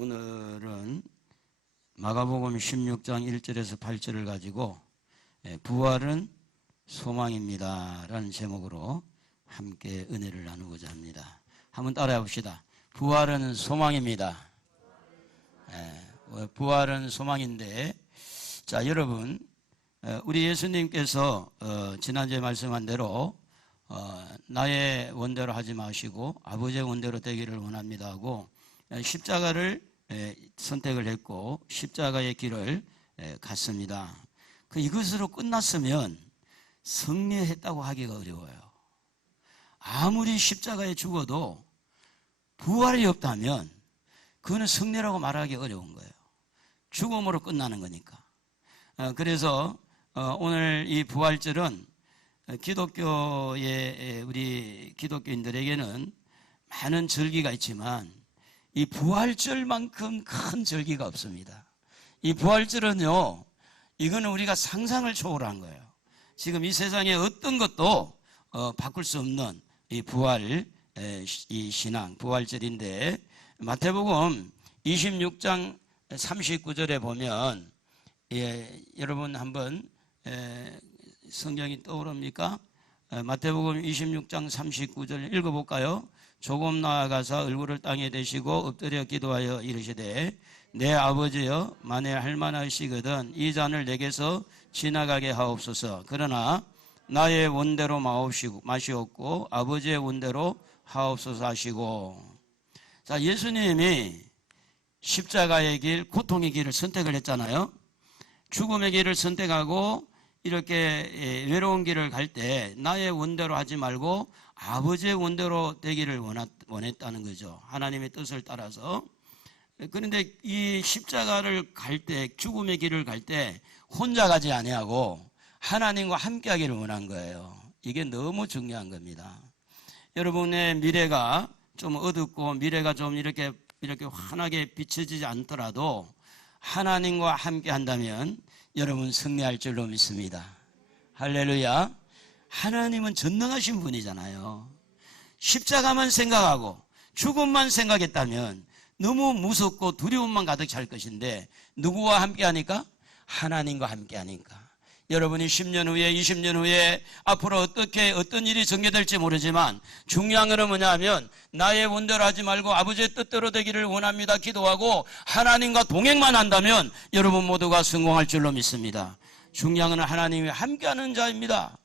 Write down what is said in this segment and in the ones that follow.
오늘은 마가복음 16장 1절에서 8절을 가지고 부활은 소망입니다 라는 제목으로 함께 은혜를 나누고자 합니다. 한번 따라해 봅시다. 부활은 소망입니다. 부활은 소망인데, 자, 여러분, 우리 예수님께서 지난주에 말씀한 대로 나의 원대로 하지 마시고 아버지의 원대로 되기를 원합니다 하고 십자가를 선택을 했고 십자가의 길을 갔습니다. 이것으로 끝났으면 승리했다고 하기가 어려워요. 아무리 십자가에 죽어도 부활이 없다면 그거는 승리라고 말하기 어려운 거예요. 죽음으로 끝나는 거니까. 그래서 오늘 이 부활절은 기독교의 우리 기독교인들에게는 많은 절기가 있지만 이 부활절만큼 큰 절기가 없습니다. 이 부활절은요, 이거는 우리가 상상을 초월한 거예요. 지금 이 세상에 어떤 것도 바꿀 수 없는 이 부활, 이 신앙, 부활절인데, 마태복음 26장 39절에 보면, 여러분 한번 성경이 떠오릅니까? 마태복음 26장 39절 읽어볼까요? 조금 나아가서 얼굴을 땅에 대시고 엎드려 기도하여 이르시되 내 아버지여 만에 할만하시거든 이 잔을 내게서 지나가게 하옵소서. 그러나 나의 원대로 마시옵고 아버지의 원대로 하옵소서 하시고. 자, 예수님이 십자가의 길, 고통의 길을 선택을 했잖아요. 죽음의 길을 선택하고 이렇게 외로운 길을 갈 때 나의 원대로 하지 말고 아버지의 원대로 되기를 원했다는 거죠. 하나님의 뜻을 따라서. 그런데 이 십자가를 갈 때, 죽음의 길을 갈 때 혼자 가지 아니하고 하나님과 함께 하기를 원한 거예요. 이게 너무 중요한 겁니다. 여러분의 미래가 좀 어둡고 미래가 좀 이렇게 환하게 비춰지지 않더라도 하나님과 함께 한다면 여러분 승리할 줄로 믿습니다. 할렐루야. 하나님은 전능하신 분이잖아요. 십자가만 생각하고 죽음만 생각했다면 너무 무섭고 두려움만 가득 찰 것인데 누구와 함께 하니까? 하나님과 함께 하니까. 여러분이 10년 후에 20년 후에 앞으로 어떤 일이 전개될지 모르지만 중요한 것은 뭐냐 하면 나의 원대로 하지 말고 아버지의 뜻대로 되기를 원합니다 기도하고 하나님과 동행만 한다면 여러분 모두가 성공할 줄로 믿습니다. 중요한 것은 하나님이 함께하는 자입니다.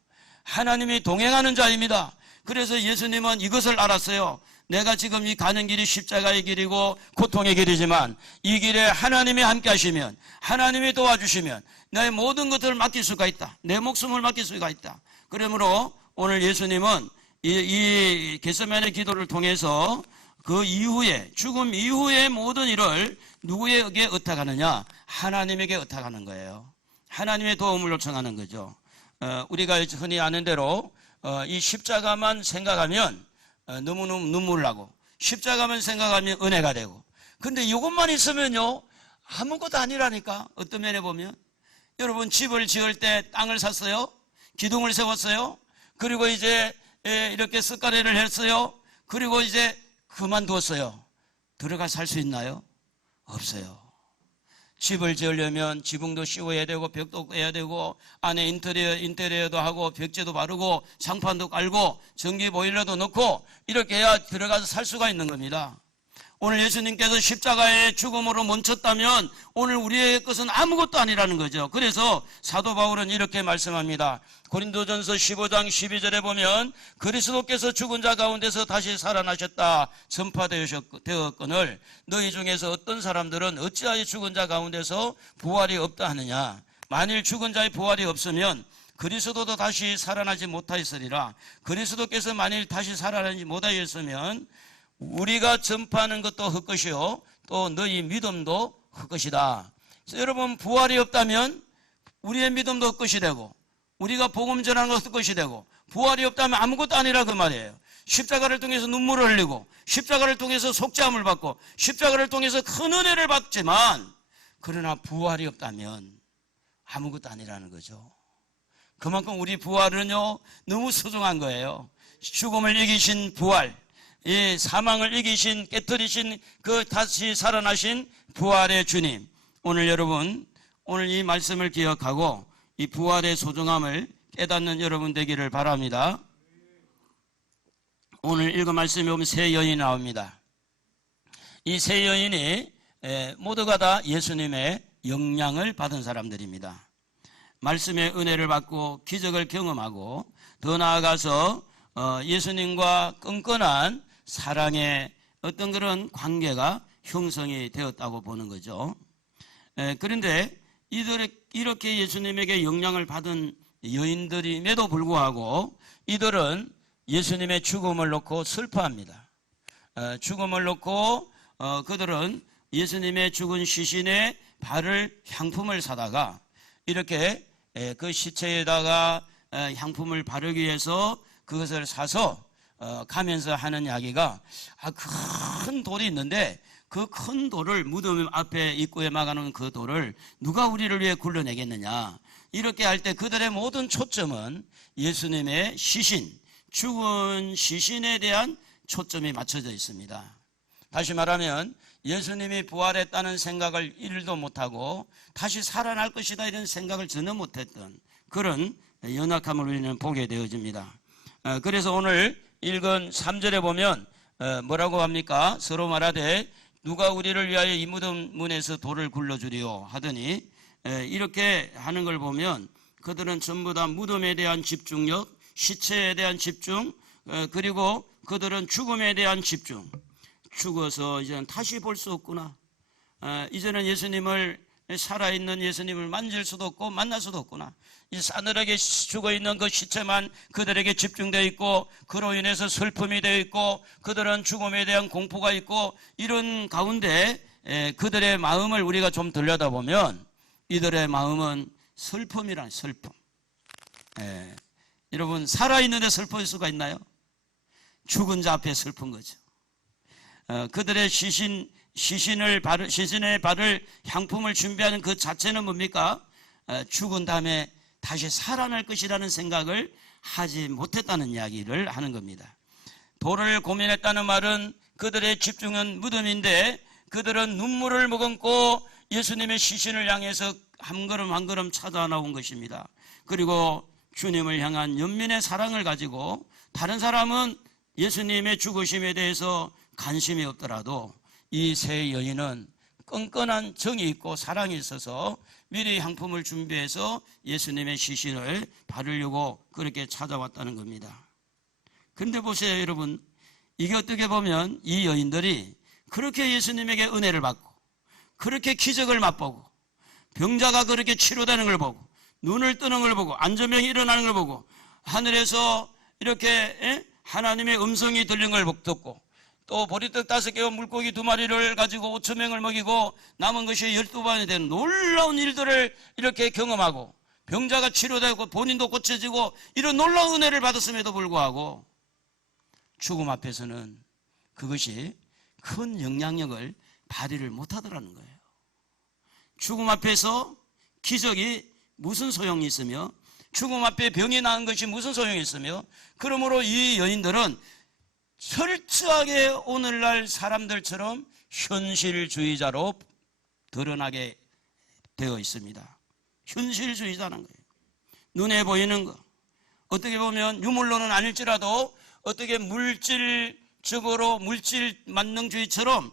하나님이 동행하는 자입니다. 그래서 예수님은 이것을 알았어요. 내가 지금 이 가는 길이 십자가의 길이고 고통의 길이지만 이 길에 하나님이 함께 하시면 하나님이 도와주시면 나의 모든 것들을 맡길 수가 있다. 내 목숨을 맡길 수가 있다. 그러므로 오늘 예수님은 이 겟세마네 기도를 통해서 그 이후에 죽음 이후의 모든 일을 누구에게 의탁하느냐? 하나님에게 의탁하는 거예요. 하나님의 도움을 요청하는 거죠. 우리가 흔히 아는 대로 이 십자가만 생각하면 너무너무 눈물 나고 십자가만 생각하면 은혜가 되고 근데 이것만 있으면요 아무것도 아니라니까. 어떤 면에 보면 여러분 집을 지을 때 땅을 샀어요. 기둥을 세웠어요. 그리고 이제 이렇게 쓱가래를 했어요. 그리고 이제 그만두었어요. 들어가 살 수 있나요? 없어요. 집을 지으려면 지붕도 씌워야 되고 벽도 깨야 되고 안에 인테리어도 하고 벽재도 바르고 장판도 깔고 전기 보일러도 넣고 이렇게 해야 들어가서 살 수가 있는 겁니다. 오늘 예수님께서 십자가의 죽음으로 멈췄다면 오늘 우리의 것은 아무것도 아니라는 거죠. 그래서 사도 바울은 이렇게 말씀합니다. 고린도전서 15장 12절에 보면 그리스도께서 죽은 자 가운데서 다시 살아나셨다 전파되었거늘 너희 중에서 어떤 사람들은 어찌하여 죽은 자 가운데서 부활이 없다 하느냐. 만일 죽은 자의 부활이 없으면 그리스도도 다시 살아나지 못하였으리라. 그리스도께서 만일 다시 살아나지 못하였으면 우리가 전파하는 것도 헛것이요 또 너희 믿음도 헛것이다. 그래서 여러분 부활이 없다면 우리의 믿음도 헛것이 되고 우리가 복음 전하는 것도 헛것이 되고 부활이 없다면 아무것도 아니라 그 말이에요. 십자가를 통해서 눈물을 흘리고 십자가를 통해서 속죄함을 받고 십자가를 통해서 큰 은혜를 받지만 그러나 부활이 없다면 아무것도 아니라는 거죠. 그만큼 우리 부활은요 너무 소중한 거예요. 죽음을 이기신 부활, 이 사망을 이기신, 깨뜨리신 그 다시 살아나신 부활의 주님. 오늘 여러분, 오늘 이 말씀을 기억하고 이 부활의 소중함을 깨닫는 여러분 되기를 바랍니다. 오늘 읽은 말씀에 보면 세 여인이 나옵니다. 이 세 여인이 모두가 다 예수님의 영향을 받은 사람들입니다. 말씀의 은혜를 받고 기적을 경험하고 더 나아가서 예수님과 끈끈한 사랑의 어떤 그런 관계가 형성이 되었다고 보는 거죠. 그런데 이렇게 예수님에게 영향을 받은 여인들임에도 불구하고 이들은 예수님의 죽음을 놓고 슬퍼합니다. 죽음을 놓고 그들은 예수님의 죽은 시신의 발을 향품을 사다가 이렇게 그 시체에다가 향품을 바르기 위해서 그것을 사서 가면서 하는 이야기가 큰 돌이 있는데 그 큰 돌을 무덤 앞에 입구에 막아놓은 그 돌을 누가 우리를 위해 굴러내겠느냐, 이렇게 할 때 그들의 모든 초점은 예수님의 시신, 죽은 시신에 대한 초점이 맞춰져 있습니다. 다시 말하면 예수님이 부활했다는 생각을 1도 못하고 다시 살아날 것이다 이런 생각을 전혀 못했던 그런 연약함을 우리는 보게 되어집니다. 그래서 오늘 읽은 3절에 보면 뭐라고 합니까? 서로 말하되 누가 우리를 위하여 이 무덤 문에서 돌을 굴러주리요 하더니 이렇게 하는 걸 보면 그들은 전부 다 무덤에 대한 집중력, 시체에 대한 집중, 그리고 그들은 죽음에 대한 집중. 죽어서 이제는 다시 볼 수 없구나. 이제는 예수님을, 살아있는 예수님을 만질 수도 없고 만날 수도 없구나. 이 싸늘하게 죽어있는 그 시체만 그들에게 집중되어 있고 그로 인해서 슬픔이 되어 있고 그들은 죽음에 대한 공포가 있고 이런 가운데 그들의 마음을 우리가 좀 들여다보면 이들의 마음은 슬픔이란 슬픔. 여러분, 살아있는데 슬퍼할 수가 있나요? 죽은 자 앞에 슬픈 거죠. 그들의 시신의 발을 향품을 준비하는 그 자체는 뭡니까? 죽은 다음에 다시 살아날 것이라는 생각을 하지 못했다는 이야기를 하는 겁니다. 돌을 고민했다는 말은 그들의 집중은 무덤인데 그들은 눈물을 머금고 예수님의 시신을 향해서 한 걸음 한 걸음 찾아 나온 것입니다. 그리고 주님을 향한 연민의 사랑을 가지고 다른 사람은 예수님의 죽으심에 대해서 관심이 없더라도 이 세 여인은 끈끈한 정이 있고 사랑이 있어서 미리 향품을 준비해서 예수님의 시신을 바르려고 그렇게 찾아왔다는 겁니다. 그런데 보세요 여러분, 이게 어떻게 보면 이 여인들이 그렇게 예수님에게 은혜를 받고 그렇게 기적을 맛보고 병자가 그렇게 치료되는 걸 보고 눈을 뜨는 걸 보고 안전병이 일어나는 걸 보고 하늘에서 이렇게 하나님의 음성이 들린 걸 듣고 또 보리떡 5개와 물고기 2마리를 가지고 5,000명을 먹이고 남은 것이 12반이 되는 놀라운 일들을 이렇게 경험하고 병자가 치료되고 본인도 고쳐지고 이런 놀라운 은혜를 받았음에도 불구하고 죽음 앞에서는 그것이 큰 영향력을 발휘를 못하더라는 거예요. 죽음 앞에서 기적이 무슨 소용이 있으며 죽음 앞에 병이 나은 것이 무슨 소용이 있으며 그러므로 이 여인들은 철저하게 오늘날 사람들처럼 현실주의자로 드러나게 되어 있습니다. 현실주의자는 거예요. 눈에 보이는 거, 어떻게 보면 유물론은 아닐지라도 어떻게 물질적으로 물질 만능주의처럼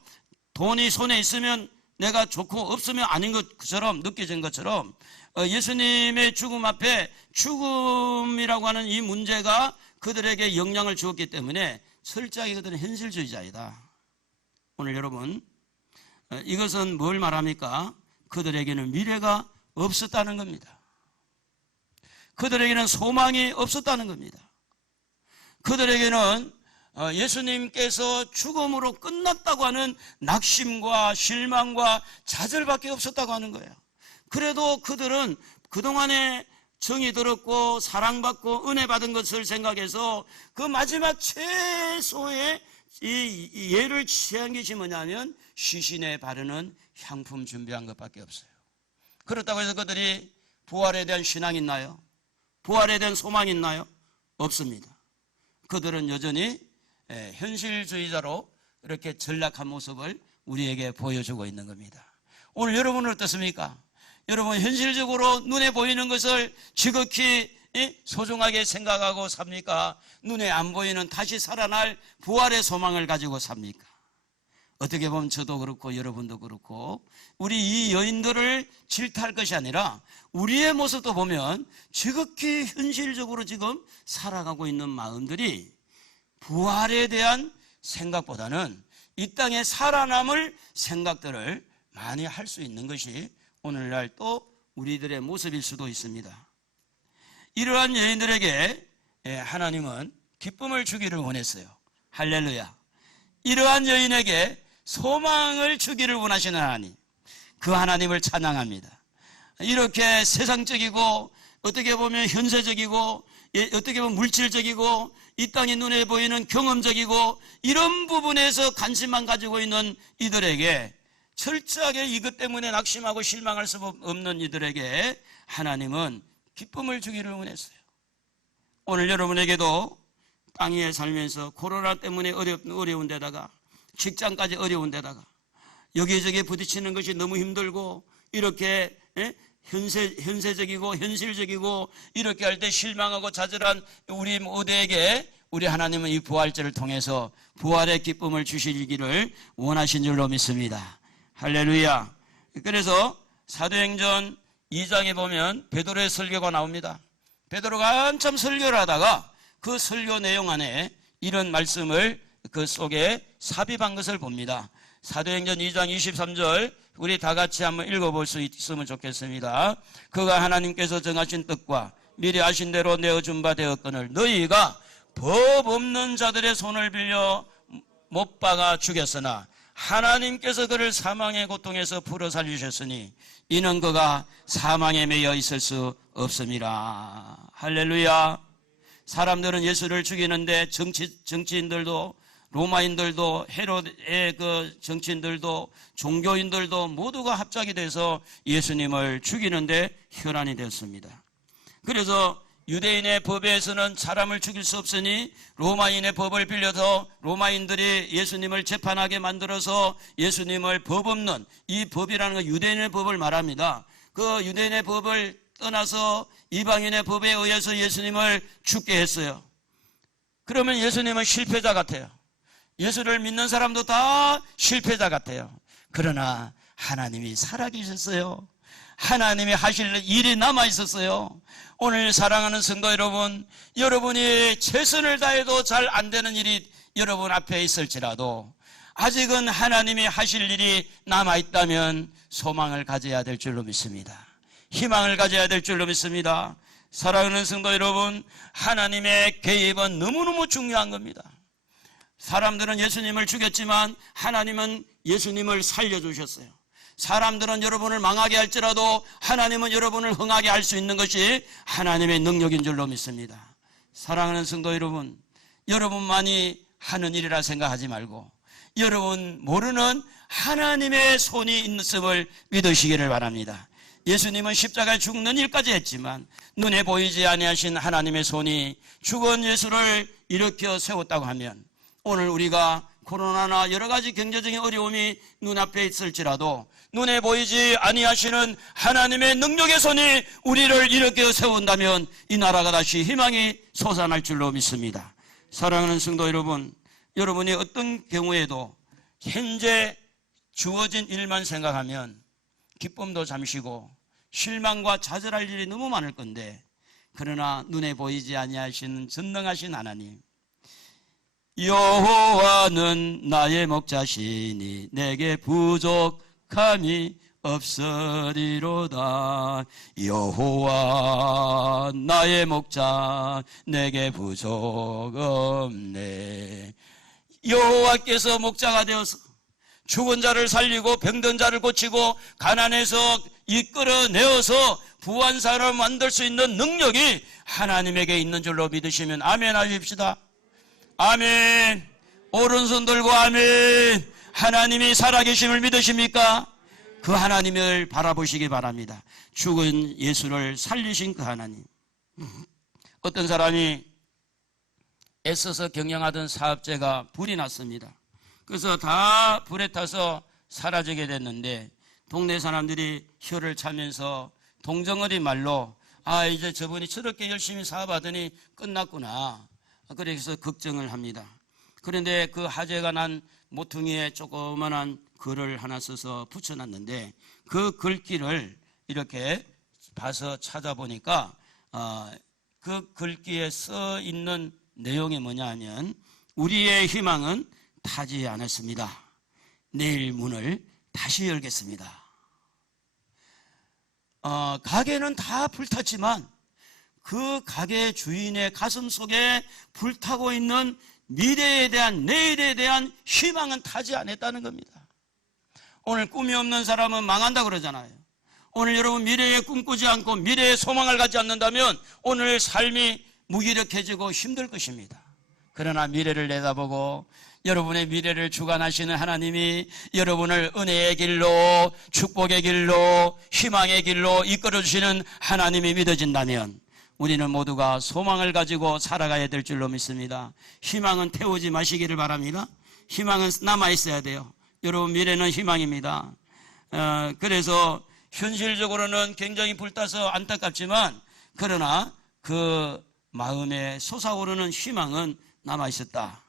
돈이 손에 있으면 내가 좋고 없으면 아닌 것처럼 느껴진 것처럼 예수님의 죽음 앞에 죽음이라고 하는 이 문제가 그들에게 영향을 주었기 때문에 철저하게 그들은 현실주의자이다. 오늘 여러분, 이것은 뭘 말합니까? 그들에게는 미래가 없었다는 겁니다. 그들에게는 소망이 없었다는 겁니다. 그들에게는 예수님께서 죽음으로 끝났다고 하는 낙심과 실망과 좌절밖에 없었다고 하는 거예요. 그래도 그들은 그동안에 정이 들었고 사랑받고 은혜 받은 것을 생각해서 그 마지막 최소의 이 예를 취한 것이 뭐냐면 시신에 바르는 향품 준비한 것밖에 없어요. 그렇다고 해서 그들이 부활에 대한 신앙이 있나요? 부활에 대한 소망이 있나요? 없습니다. 그들은 여전히 현실주의자로 이렇게 전락한 모습을 우리에게 보여주고 있는 겁니다. 오늘 여러분은 어떻습니까? 여러분 현실적으로 눈에 보이는 것을 지극히 소중하게 생각하고 삽니까? 눈에 안 보이는 다시 살아날 부활의 소망을 가지고 삽니까? 어떻게 보면 저도 그렇고 여러분도 그렇고 우리 이 여인들을 질타할 것이 아니라 우리의 모습도 보면 지극히 현실적으로 지금 살아가고 있는 마음들이 부활에 대한 생각보다는 이 땅에 살아남을 생각들을 많이 할 수 있는 것이 오늘날 또 우리들의 모습일 수도 있습니다. 이러한 여인들에게 하나님은 기쁨을 주기를 원했어요. 할렐루야. 이러한 여인에게 소망을 주기를 원하시는 하나님, 그 하나님을 찬양합니다. 이렇게 세상적이고 어떻게 보면 현세적이고 어떻게 보면 물질적이고 이 땅의 눈에 보이는 경험적이고 이런 부분에서 관심만 가지고 있는 이들에게 철저하게 이것 때문에 낙심하고 실망할 수 없는 이들에게 하나님은 기쁨을 주기를 원했어요. 오늘 여러분에게도 땅 위에 살면서 코로나 때문에 어려운 데다가 직장까지 어려운 데다가 여기저기 부딪히는 것이 너무 힘들고 이렇게 현세적이고 현실적이고 이렇게 할 때 실망하고 좌절한 우리 모두에게 우리 하나님은 이 부활절을 통해서 부활의 기쁨을 주시기를 원하신 줄로 믿습니다. 할렐루야. 그래서 사도행전 2장에 보면 베드로의 설교가 나옵니다. 베드로가 한참 설교를 하다가 그 설교 내용 안에 이런 말씀을 그 속에 삽입한 것을 봅니다. 사도행전 2장 23절 우리 다 같이 한번 읽어볼 수 있으면 좋겠습니다. 그가 하나님께서 정하신 뜻과 미리 아신 대로 내어준 바 되었거늘 너희가 법 없는 자들의 손을 빌려 못 박아 죽였으나 하나님께서 그를 사망의 고통에서 풀어 살리셨으니 이는 그가 사망에 매여 있을 수 없습니다. 할렐루야. 사람들은 예수를 죽이는데 정치인들도 로마인들도 헤롯의 그 정치인들도 종교인들도 모두가 합작이 돼서 예수님을 죽이는데 혈안이 되었습니다. 그래서 유대인의 법에서는 사람을 죽일 수 없으니 로마인의 법을 빌려서 로마인들이 예수님을 재판하게 만들어서 예수님을 법 없는 이 법이라는 건 유대인의 법을 말합니다. 그 유대인의 법을 떠나서 이방인의 법에 의해서 예수님을 죽게 했어요. 그러면 예수님은 실패자 같아요. 예수를 믿는 사람도 다 실패자 같아요. 그러나 하나님이 살아계셨어요. 하나님이 하실 일이 남아있었어요. 오늘 사랑하는 성도 여러분, 여러분이 최선을 다해도 잘 안 되는 일이 여러분 앞에 있을지라도 아직은 하나님이 하실 일이 남아있다면 소망을 가져야 될 줄로 믿습니다. 희망을 가져야 될 줄로 믿습니다. 사랑하는 성도 여러분, 하나님의 개입은 너무너무 중요한 겁니다. 사람들은 예수님을 죽였지만 하나님은 예수님을 살려주셨어요. 사람들은 여러분을 망하게 할지라도 하나님은 여러분을 흥하게 할 수 있는 것이 하나님의 능력인 줄로 믿습니다. 사랑하는 성도 여러분, 여러분만이 하는 일이라 생각하지 말고 여러분 모르는 하나님의 손이 있음을 믿으시기를 바랍니다. 예수님은 십자가에 죽는 일까지 했지만 눈에 보이지 아니하신 하나님의 손이 죽은 예수를 일으켜 세웠다고 하면 오늘 우리가 코로나나 여러 가지 경제적인 어려움이 눈앞에 있을지라도 눈에 보이지 아니하시는 하나님의 능력의 손이 우리를 일으켜 세운다면 이 나라가 다시 희망이 솟아날 줄로 믿습니다. 사랑하는 성도 여러분, 여러분이 어떤 경우에도 현재 주어진 일만 생각하면 기쁨도 잠시고 실망과 좌절할 일이 너무 많을 건데 그러나 눈에 보이지 아니하시는 전능하신 하나님, 여호와는 나의 목자시니 내게 부족함이 없으리로다. 여호와 나의 목자 내게 부족 없네. 여호와께서 목자가 되어서 죽은 자를 살리고 병든 자를 고치고 가난해서 이끌어내어서 부한 사람을 만들 수 있는 능력이 하나님에게 있는 줄로 믿으시면 아멘 하십시다. 아멘. 오른손 들고 아멘. 하나님이 살아계심을 믿으십니까? 그 하나님을 바라보시기 바랍니다. 죽은 예수를 살리신 그 하나님. 어떤 사람이 애써서 경영하던 사업체가 불이 났습니다. 그래서 다 불에 타서 사라지게 됐는데 동네 사람들이 혀를 차면서 동정어리 말로 이제 저분이 저렇게 열심히 사업하더니 끝났구나. 그래서 걱정을 합니다. 그런데 그 화재가 난 모퉁이에 조그만한 글을 하나 써서 붙여놨는데 그 글귀를 이렇게 봐서 찾아보니까 그 글귀에 써 있는 내용이 뭐냐 하면 우리의 희망은 타지 않았습니다. 내일 문을 다시 열겠습니다. 가게는 다 불탔지만 그 가게 주인의 가슴 속에 불타고 있는 미래에 대한, 내일에 대한 희망은 타지 않았다는 겁니다. 오늘 꿈이 없는 사람은 망한다 그러잖아요. 오늘 여러분 미래에 꿈꾸지 않고 미래에 소망을 갖지 않는다면 오늘 삶이 무기력해지고 힘들 것입니다. 그러나 미래를 내다보고 여러분의 미래를 주관하시는 하나님이 여러분을 은혜의 길로, 축복의 길로, 희망의 길로 이끌어주시는 하나님이 믿어진다면 우리는 모두가 소망을 가지고 살아가야 될 줄로 믿습니다. 희망은 태우지 마시기를 바랍니다. 희망은 남아있어야 돼요. 여러분 미래는 희망입니다. 그래서 현실적으로는 굉장히 불타서 안타깝지만 그러나 그 마음에 솟아오르는 희망은 남아있었다.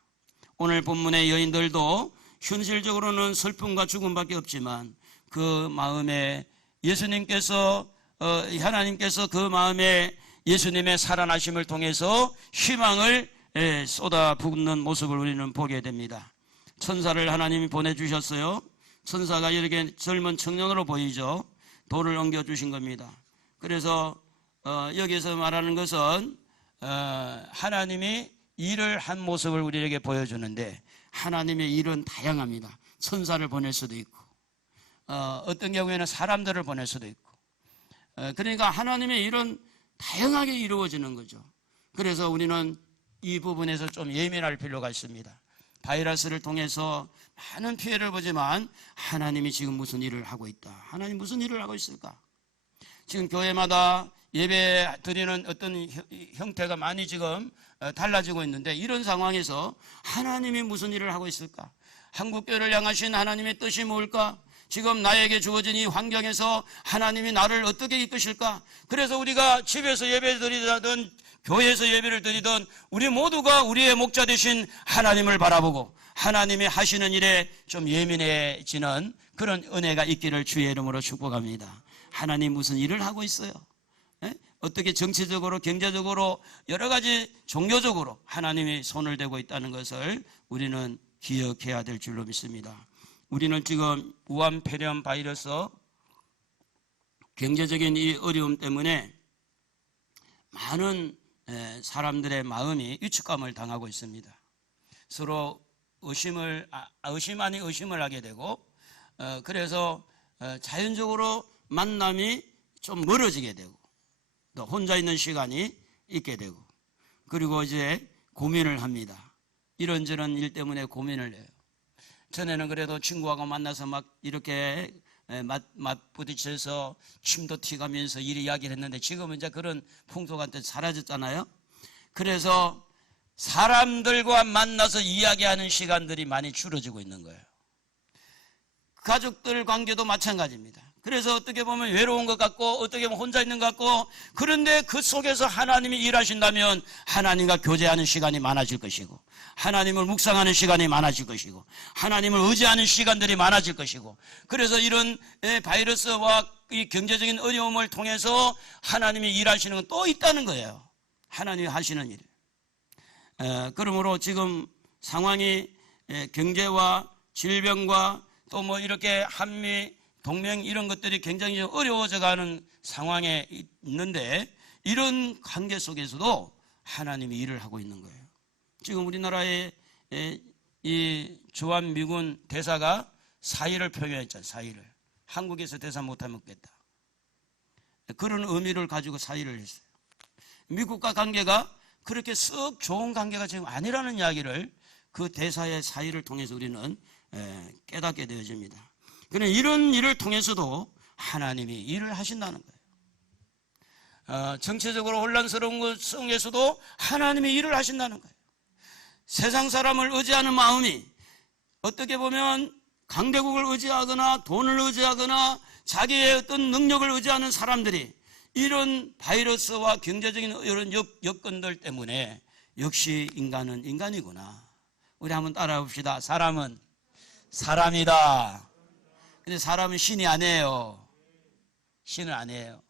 오늘 본문의 여인들도 현실적으로는 슬픔과 죽음밖에 없지만 그 마음에 하나님께서 그 마음에 예수님의 살아나심을 통해서 희망을 쏟아붓는 모습을 우리는 보게 됩니다. 천사를 하나님이 보내주셨어요. 천사가 이렇게 젊은 청년으로 보이죠. 돌을 옮겨주신 겁니다. 그래서 여기서 말하는 것은 하나님이 일을 한 모습을 우리에게 보여주는데 하나님의 일은 다양합니다. 천사를 보낼 수도 있고 어떤 경우에는 사람들을 보낼 수도 있고 그러니까 하나님의 일은 다양하게 이루어지는 거죠. 그래서 우리는 이 부분에서 좀 예민할 필요가 있습니다. 바이러스를 통해서 많은 피해를 보지만 하나님이 지금 무슨 일을 하고 있다. 하나님 무슨 일을 하고 있을까? 지금 교회마다 예배 드리는 어떤 형태가 많이 지금 달라지고 있는데 이런 상황에서 하나님이 무슨 일을 하고 있을까? 한국교회를 향하신 하나님의 뜻이 뭘까? 지금 나에게 주어진 이 환경에서 하나님이 나를 어떻게 이끄실까? 그래서 우리가 집에서 예배 드리든 교회에서 예배를 드리든 우리 모두가 우리의 목자 되신 하나님을 바라보고 하나님이 하시는 일에 좀 예민해지는 그런 은혜가 있기를 주의 이름으로 축복합니다. 하나님 무슨 일을 하고 있어요? 어떻게 정치적으로 경제적으로 여러 가지 종교적으로 하나님이 손을 대고 있다는 것을 우리는 기억해야 될 줄로 믿습니다. 우리는 지금 우한 폐렴 바이러스 경제적인 이 어려움 때문에 많은 사람들의 마음이 위축감을 당하고 있습니다. 서로 의심 아닌 의심을 하게 되고 그래서 자연적으로 만남이 좀 멀어지게 되고 또 혼자 있는 시간이 있게 되고 그리고 이제 고민을 합니다. 이런저런 일 때문에 고민을 해요. 전에는 그래도 친구하고 만나서 막 이렇게 맞부딪혀서 침도 튀가면서 이야기를 했는데 지금은 이제 그런 풍토가 사라졌잖아요. 그래서 사람들과 만나서 이야기하는 시간들이 많이 줄어지고 있는 거예요. 가족들 관계도 마찬가지입니다. 그래서 어떻게 보면 외로운 것 같고 어떻게 보면 혼자 있는 것 같고 그런데 그 속에서 하나님이 일하신다면 하나님과 교제하는 시간이 많아질 것이고 하나님을 묵상하는 시간이 많아질 것이고 하나님을 의지하는 시간들이 많아질 것이고 그래서 이런 바이러스와 이 경제적인 어려움을 통해서 하나님이 일하시는 건 또 있다는 거예요. 하나님이 하시는 일. 그러므로 지금 상황이 경제와 질병과 또 뭐 이렇게 한미 동맹 이런 것들이 굉장히 어려워져 가는 상황에 있는데 이런 관계 속에서도 하나님이 일을 하고 있는 거예요. 지금 우리나라의 이 주한미군 대사가 사의를 표명했잖아요. 사의를. 한국에서 대사 못하면 먹겠다. 그런 의미를 가지고 사의를 했어요. 미국과 관계가 그렇게 썩 좋은 관계가 지금 아니라는 이야기를 그 대사의 사의를 통해서 우리는 깨닫게 되어집니다. 그런데 이런 일을 통해서도 하나님이 일을 하신다는 거예요. 정치적으로 혼란스러운 것 속에서도 하나님이 일을 하신다는 거예요. 세상 사람을 의지하는 마음이 어떻게 보면 강대국을 의지하거나 돈을 의지하거나 자기의 어떤 능력을 의지하는 사람들이 이런 바이러스와 경제적인 이런 여건들 때문에 역시 인간은 인간이구나. 우리 한번 따라해 봅시다. 사람은 사람이다. 근데 사람은 신이 아니에요. 신은 아니에요.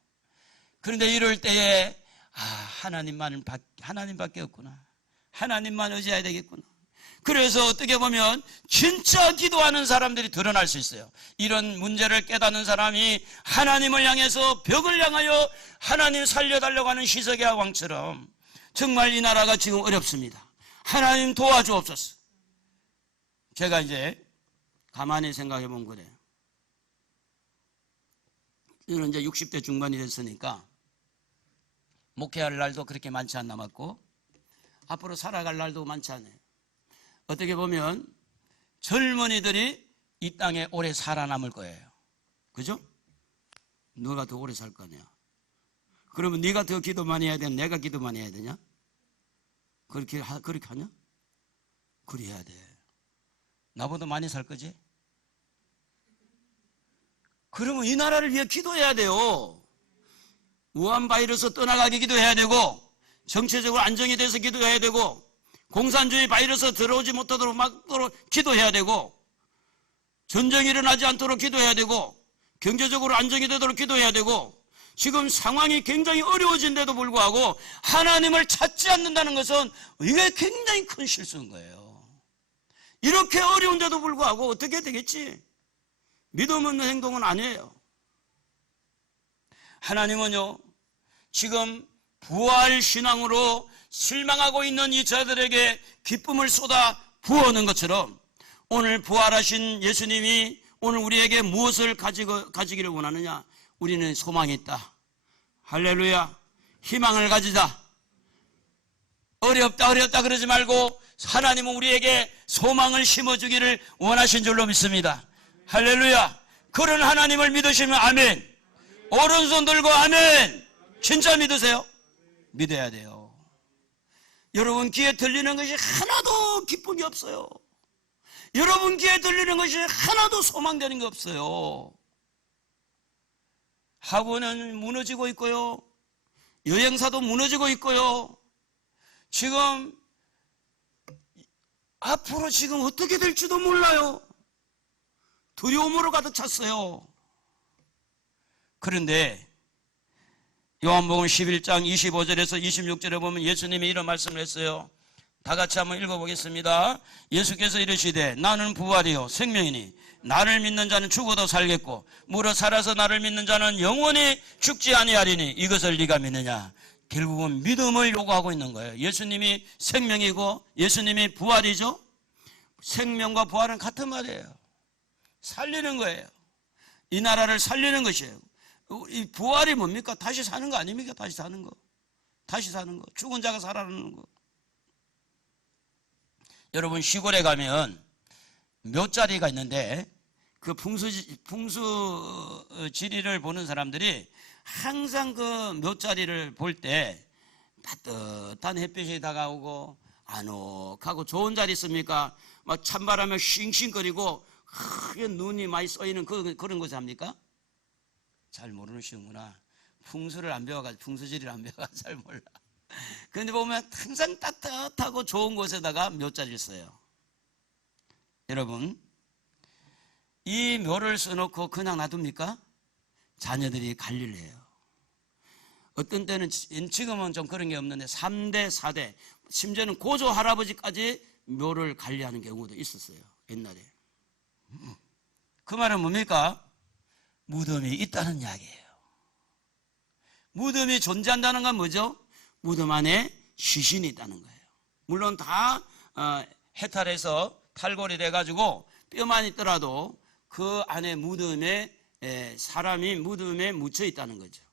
그런데 이럴 때에 하나님밖에 없구나. 하나님만 의지해야 되겠구나. 그래서 어떻게 보면 진짜 기도하는 사람들이 드러날 수 있어요. 이런 문제를 깨닫는 사람이 하나님을 향해서 벽을 향하여 하나님 살려달라고 하는 시세기야 왕처럼 정말 이 나라가 지금 어렵습니다. 하나님 도와주옵소서. 제가 이제 가만히 생각해 본 거래요. 저는 이제 60대 중반이 됐으니까 목회할 날도 그렇게 많지 않 남았고 앞으로 살아갈 날도 많지 않아요. 어떻게 보면 젊은이들이 이 땅에 오래 살아남을 거예요. 그죠? 너가 더 오래 살 거 아니야. 그러면 네가 더 기도 많이 해야 되냐? 내가 기도 많이 해야 되냐? 그렇게 하냐? 그래 해야 돼. 나보다 많이 살 거지? 그러면 이 나라를 위해 기도해야 돼요. 우한 바이러스 떠나가게 기도해야 되고 정치적으로 안정이 돼서 기도해야 되고 공산주의 바이러스 들어오지 못하도록 막도록 기도해야 되고 전쟁이 일어나지 않도록 기도해야 되고 경제적으로 안정이 되도록 기도해야 되고 지금 상황이 굉장히 어려워진데도 불구하고 하나님을 찾지 않는다는 것은 이게 굉장히 큰 실수인 거예요. 이렇게 어려운데도 불구하고 어떻게 되겠지? 믿음 없는 행동은 아니에요. 하나님은요 지금 부활신앙으로 실망하고 있는 이 자들에게 기쁨을 쏟아 부어오는 것처럼 오늘 부활하신 예수님이 오늘 우리에게 무엇을 가지기를 원하느냐? 우리는 소망이 있다. 할렐루야. 희망을 가지자. 어렵다 그러지 말고 하나님은 우리에게 소망을 심어주기를 원하신 줄로 믿습니다. 할렐루야. 그런 하나님을 믿으시면 아멘. 오른손 들고 아멘. 진짜 믿으세요? 믿어야 돼요. 여러분 귀에 들리는 것이 하나도 기쁨이 없어요. 여러분 귀에 들리는 것이 하나도 소망되는 게 없어요. 학원은 무너지고 있고요. 여행사도 무너지고 있고요. 지금 앞으로 지금 어떻게 될지도 몰라요. 두려움으로 가득 찼어요. 그런데 요한복음 11장 25절에서 26절에 보면 예수님이 이런 말씀을 했어요. 다 같이 한번 읽어보겠습니다. 예수께서 이르시되 나는 부활이요 생명이니 나를 믿는 자는 죽어도 살겠고 무릇 살아서 나를 믿는 자는 영원히 죽지 아니하리니 이것을 네가 믿느냐. 결국은 믿음을 요구하고 있는 거예요. 예수님이 생명이고 예수님이 부활이죠. 생명과 부활은 같은 말이에요. 살리는 거예요. 이 나라를 살리는 것이에요. 이 부활이 뭡니까? 다시 사는 거 아닙니까? 다시 사는 거. 죽은 자가 살아나는 거. 여러분 시골에 가면 묘자리가 있는데 그 풍수지리를 보는 사람들이 항상 그 묘자리를 볼 때 따뜻한 햇빛이 다가오고 아늑하고 좋은 자리 있습니까? 막 찬바람에 싱싱거리고 크게 눈이 많이 쏘이는 그런 것을 합니까? 잘 모르시는구나. 풍수지리를 안 배워가지고 잘 몰라. 그런데 보면 항상 따뜻하고 좋은 곳에다가 묘자리를 써요. 여러분 이 묘를 써놓고 그냥 놔둡니까? 자녀들이 관리를 해요. 어떤 때는 지금은 좀 그런 게 없는데 3대, 4대 심지어는 고조 할아버지까지 묘를 관리하는 경우도 있었어요. 옛날에. 그 말은 뭡니까? 무덤이 있다는 이야기예요. 무덤이 존재한다는 건 뭐죠? 무덤 안에 시신이 있다는 거예요. 물론 다 해탈해서 탈골이 돼가지고 뼈만 있더라도 그 안에 무덤에 사람이 무덤에 묻혀 있다는 거죠.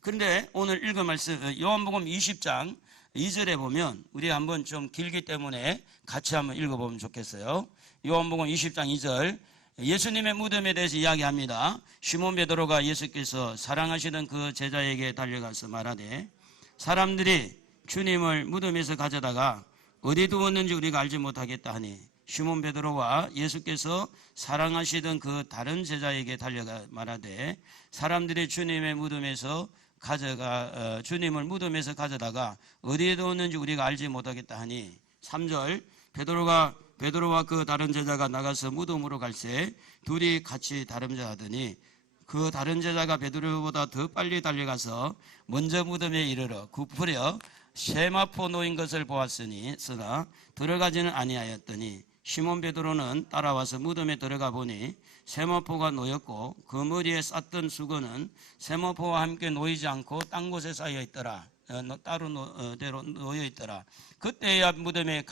그런데 오늘 읽은 말씀 요한복음 20장 2절에 보면 우리 한번 좀 길기 때문에 같이 한번 읽어보면 좋겠어요. 요한복음 20장 2절 예수님의 무덤에 대해서 이야기합니다. 시몬 베드로가 예수께서 사랑하시던 그 제자에게 달려가서 말하되 사람들이 주님을 무덤에서 가져다가 어디에 두었는지 우리가 알지 못하겠다 하니 시몬 베드로와 예수께서 사랑하시던 그 다른 제자에게 달려가 말하되 사람들이 주님의 무덤에서 주님을 무덤에서 가져다가 어디에 두었는지 우리가 알지 못하겠다 하니 3절 베드로와 그 다른 제자가 나가서 무덤으로 갈새 둘이 같이 다름질하더니 그 다른 제자가 베드로보다 더 빨리 달려가서 먼저 무덤에 이르러 굽으려 세마포 놓인 것을 보았으니 쓰나 들어가지는 아니하였더니 시몬 베드로는 따라와서 무덤에 들어가 보니 세마포가 놓였고 그 머리에 쌌던 수건은 세마포와 함께 놓이지 않고 딴 곳에 쌓여 있더라. 따로 놓여 있더라. 그때야 무덤에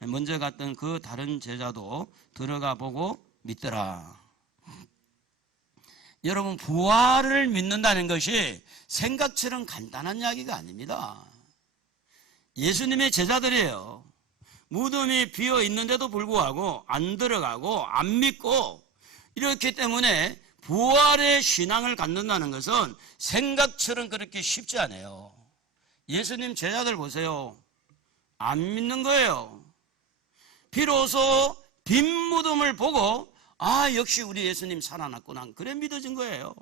먼저 갔던 그 다른 제자도 들어가 보고 믿더라. 여러분, 부활을 믿는다는 것이 생각처럼 간단한 이야기가 아닙니다. 예수님의 제자들이에요. 무덤이 비어 있는데도 불구하고 안 들어가고 안 믿고 이렇기 때문에 부활의 신앙을 갖는다는 것은 생각처럼 그렇게 쉽지 않아요. 예수님 제자들 보세요. 안 믿는 거예요. 비로소 빈 무덤을 보고 역시 우리 예수님 살아났구나. 그래 믿어진 거예요.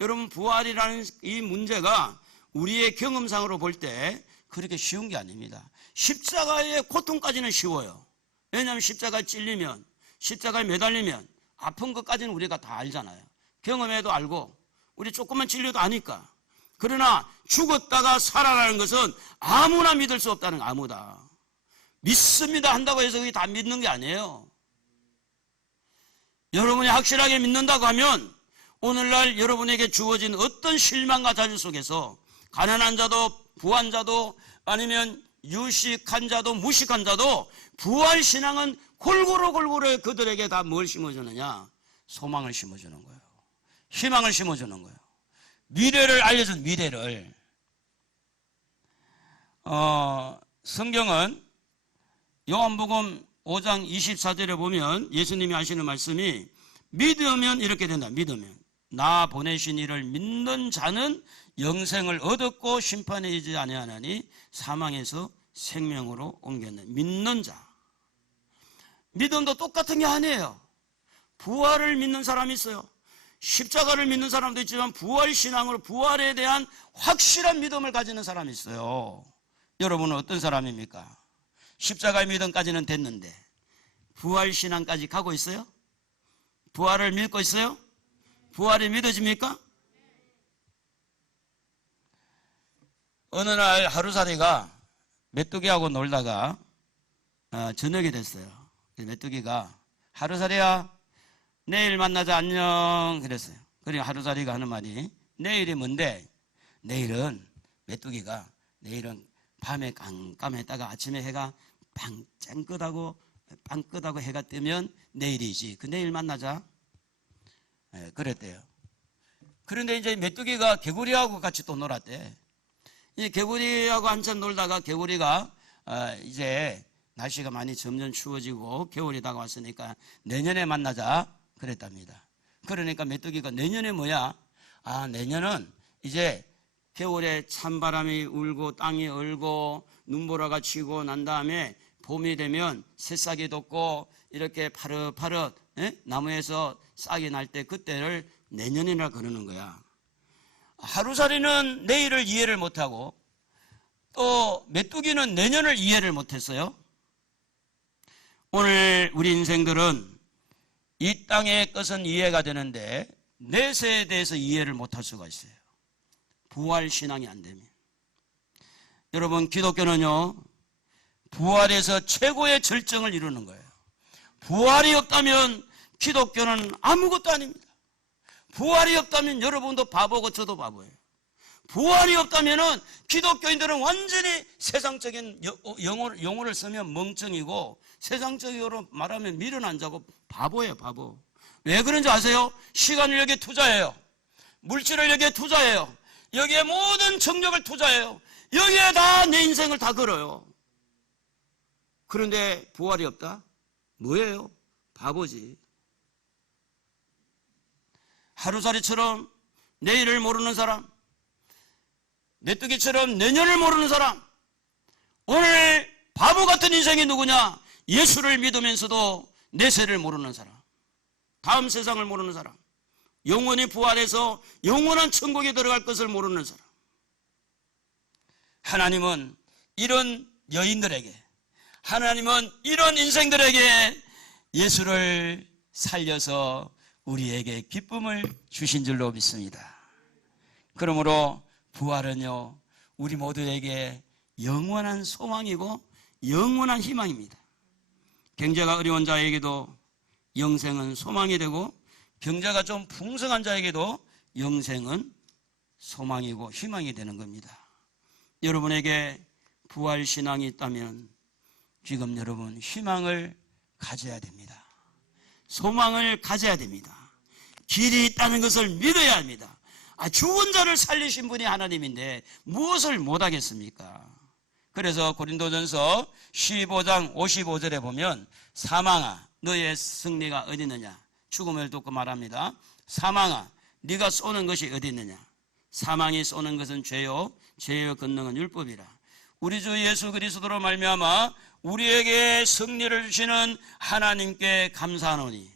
여러분, 부활이라는 이 문제가 우리의 경험상으로 볼 때 그렇게 쉬운 게 아닙니다. 십자가의 고통까지는 쉬워요. 왜냐하면 십자가에 찔리면, 십자가에 매달리면 아픈 것까지는 우리가 다 알잖아요. 경험해도 알고 우리 조금만 찔려도 아니까. 그러나 죽었다가 살아나는 것은 아무나 믿을 수 없다는 거, 아무다. 믿습니다 한다고 해서 그게 다 믿는 게 아니에요. 여러분이 확실하게 믿는다고 하면 오늘날 여러분에게 주어진 어떤 실망과 좌절 속에서 가난한 자도 부한 자도 아니면 유식한 자도 무식한 자도 부활신앙은 골고루 그들에게 다 뭘 심어주느냐? 소망을 심어주는 거예요. 희망을 심어주는 거예요. 미래를 알려준 미래를. 성경은 요한복음 5장 24절에 보면 예수님이 하시는 말씀이 믿으면 이렇게 된다. 믿으면 나 보내신 이를 믿는 자는 영생을 얻었고 심판에 이르지 아니하나니 사망에서 생명으로 옮겼네. 믿는 자. 믿음도 똑같은 게 아니에요. 부활을 믿는 사람이 있어요. 십자가를 믿는 사람도 있지만 부활신앙으로 부활에 대한 확실한 믿음을 가지는 사람이 있어요. 여러분은 어떤 사람입니까? 십자가의 믿음까지는 됐는데 부활신앙까지 가고 있어요? 부활을 믿고 있어요? 부활이 믿어집니까? 어느 날 하루살이가 메뚜기하고 놀다가 저녁이 됐어요. 메뚜기가 하루살이야 내일 만나자 안녕 그랬어요. 그러니까 하루살이가 하는 말이 내일이 뭔데? 내일은 메뚜기가 내일은 밤에 깜깜했다가 아침에 해가 빵긋하고 해가 뜨면 내일이지. 그 내일 만나자. 그랬대요. 그런데 이제 메뚜기가 개구리하고 같이 또 놀았대. 이 개구리하고 한참 놀다가 개구리가 이제 날씨가 많이 점점 추워지고 겨울이 다가왔으니까 내년에 만나자 그랬답니다. 그러니까 메뚜기가 내년에 뭐야? 내년은 이제 겨울에 찬바람이 울고 땅이 얼고 눈보라가 치고 난 다음에 봄이 되면 새싹이 돋고 이렇게 파릇파릇 나무에서 싹이 날 때 그때를 내년이라 그러는 거야. 하루살이는 내일을 이해를 못하고 또 메뚜기는 내년을 이해를 못했어요. 오늘 우리 인생들은 이 땅의 것은 이해가 되는데 내세에 대해서 이해를 못할 수가 있어요. 부활신앙이 안 되면. 여러분, 기독교는요 부활에서 최고의 절정을 이루는 거예요. 부활이 없다면 기독교는 아무것도 아닙니다. 부활이 없다면 여러분도 바보고 저도 바보예요. 부활이 없다면 기독교인들은 완전히 세상적인 용어를 쓰면 멍청이고 세상적으로 말하면 미련 안 자고 바보예요. 바보. 왜 그런지 아세요? 시간을 여기에 투자해요. 물질을 여기에 투자해요. 여기에 모든 정력을 투자해요. 여기에 다 내 인생을 다 걸어요. 그런데 부활이 없다? 뭐예요? 바보지. 하루살이처럼 내일을 모르는 사람, 메뚜기처럼 내년을 모르는 사람, 오늘 바보 같은 인생이 누구냐? 예수를 믿으면서도 내세를 모르는 사람, 다음 세상을 모르는 사람, 영원히 부활해서 영원한 천국에 들어갈 것을 모르는 사람. 하나님은 이런 여인들에게, 하나님은 이런 인생들에게 예수를 살려서 우리에게 기쁨을 주신 줄로 믿습니다. 그러므로 부활은요, 우리 모두에게 영원한 소망이고 영원한 희망입니다. 경제가 어려운 자에게도 영생은 소망이 되고, 경제가 좀 풍성한 자에게도 영생은 소망이고 희망이 되는 겁니다. 여러분에게 부활신앙이 있다면 지금 여러분 희망을 가져야 됩니다. 소망을 가져야 됩니다. 길이 있다는 것을 믿어야 합니다. 죽은 자를 살리신 분이 하나님인데 무엇을 못하겠습니까? 그래서 고린도전서 15장 55절에 보면, 사망아 너의 승리가 어디 있느냐? 죽음을 돕고 말합니다. 사망아 네가 쏘는 것이 어디 있느냐? 사망이 쏘는 것은 죄요, 죄의 권능은 율법이라. 우리 주 예수 그리스도로 말미암아 우리에게 승리를 주시는 하나님께 감사하노니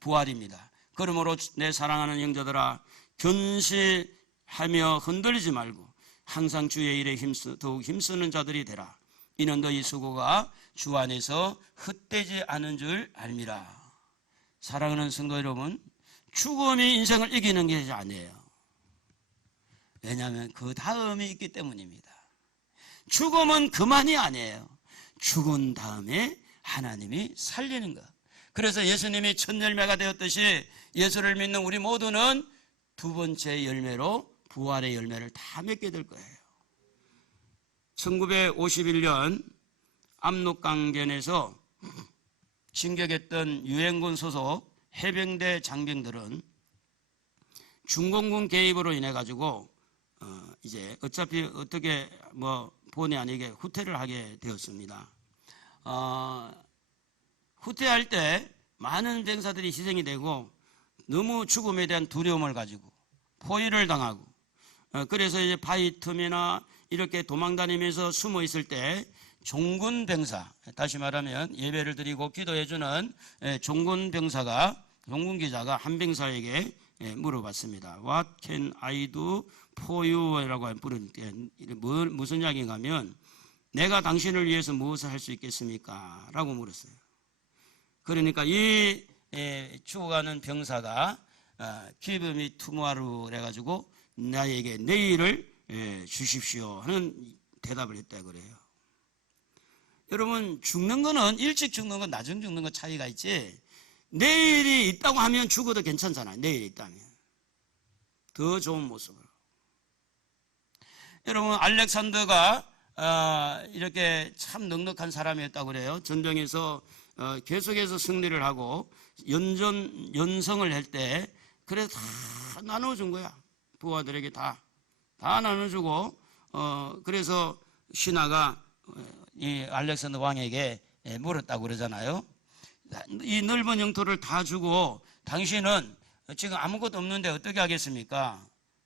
부활입니다. 그러므로 내 사랑하는 형제들아, 견실하며 흔들리지 말고 항상 주의 일에 더욱 힘쓰는 자들이 되라. 이는 너희 수고가 주 안에서 헛되지 않은 줄 알미라. 사랑하는 성도 여러분, 죽음이 인생을 이기는 것이 아니에요. 왜냐하면 그 다음이 있기 때문입니다. 죽음은 그만이 아니에요. 죽은 다음에 하나님이 살리는 것. 그래서 예수님이 첫 열매가 되었듯이 예수를 믿는 우리 모두는 두 번째 열매로 부활의 열매를 다 맺게 될 거예요. 1951년 압록강변에서 진격했던 유엔군 소속 해병대 장병들은 중공군 개입으로 인해 가지고 이제 어차피 어떻게 본의 아니게 후퇴를 하게 되었습니다. 후퇴할 때 많은 병사들이 희생이 되고 너무 죽음에 대한 두려움을 가지고 포위를 당하고, 그래서 이제 바위 틈이나 이렇게 도망다니면서 숨어 있을 때 종군 병사, 다시 말하면 예배를 드리고 기도해주는 종군 병사가, 종군 기자가 한 병사에게 물어봤습니다. What can I do for you? 라고 물었는데 무슨 이야기인가 하면, 내가 당신을 위해서 무엇을 할 수 있겠습니까? 라고 물었어요. 그러니까 이 죽어가는 병사가 give me tomorrow 그래가지고 나에게 내일을 주십시오 하는 대답을 했다 그래요. 여러분, 죽는 거는 일찍 죽는 건 나중 죽는 건 차이가 있지, 내일이 있다고 하면 죽어도 괜찮잖아요. 내일이 있다면 더 좋은 모습으로. 여러분, 알렉산더가 이렇게 참 넉넉한 사람이었다고 그래요. 전쟁에서 계속해서 승리를 하고 연성을 할 때 그래서 다 나눠준 거야. 부하들에게 다 나눠주고, 그래서 신하가 이 알렉산더 왕에게 물었다고 그러잖아요. 이 넓은 영토를 다 주고 당신은 지금 아무것도 없는데 어떻게 하겠습니까?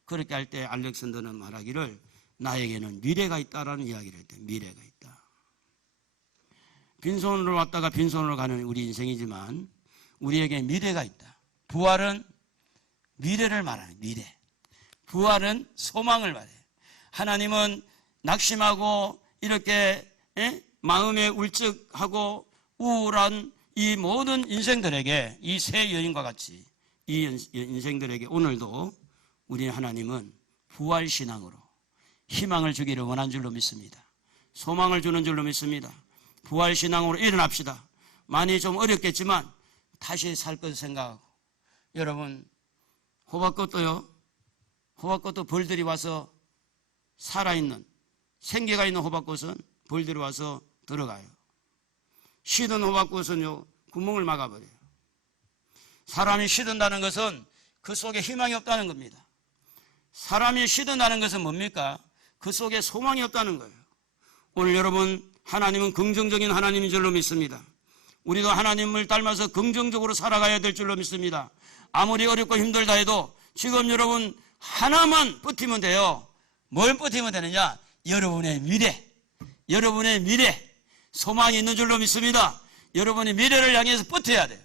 그렇게 할 때 알렉산더는 말하기를, 나에게는 미래가 있다라는 이야기를 했대. 미래가 있다. 빈손으로 왔다가 빈손으로 가는 우리 인생이지만 우리에게 미래가 있다. 부활은 미래를 말하는 미래. 부활은 소망을 말해요. 하나님은 낙심하고 이렇게 마음에 울적하고 우울한 이 모든 인생들에게, 이 세 여인과 같이 이 인생들에게 오늘도 우리 하나님은 부활신앙으로 희망을 주기를 원한 줄로 믿습니다. 소망을 주는 줄로 믿습니다. 부활신앙으로 일어납시다. 많이 좀 어렵겠지만 다시 살 것을 생각하고, 여러분, 호박꽃도요, 호박꽃도 벌들이 와서 살아있는, 생기가 있는 호박꽃은 벌들이 와서 들어가요. 시든 호박꽃은요, 구멍을 막아버려요. 사람이 시든다는 것은 그 속에 희망이 없다는 겁니다. 사람이 시든다는 것은 뭡니까? 그 속에 소망이 없다는 거예요. 오늘 여러분, 하나님은 긍정적인 하나님인 줄로 믿습니다. 우리도 하나님을 닮아서 긍정적으로 살아가야 될 줄로 믿습니다. 아무리 어렵고 힘들다 해도 지금 여러분 하나만 버티면 돼요. 뭘 버티면 되느냐? 여러분의 미래. 여러분의 미래. 소망이 있는 줄로 믿습니다. 여러분이 미래를 향해서 버텨야 돼요.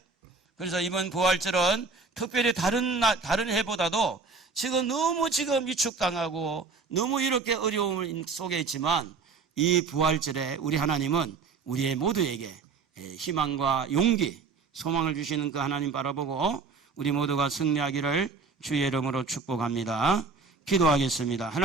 그래서 이번 부활절은 특별히 다른 해보다도 지금 너무 위축당하고 너무 이렇게 어려움 속에 있지만 이 부활절에 우리 하나님은 우리의 모두에게 희망과 용기, 소망을 주시는 그 하나님 바라보고 우리 모두가 승리하기를 주의 이름으로 축복합니다. 기도하겠습니다. 하나님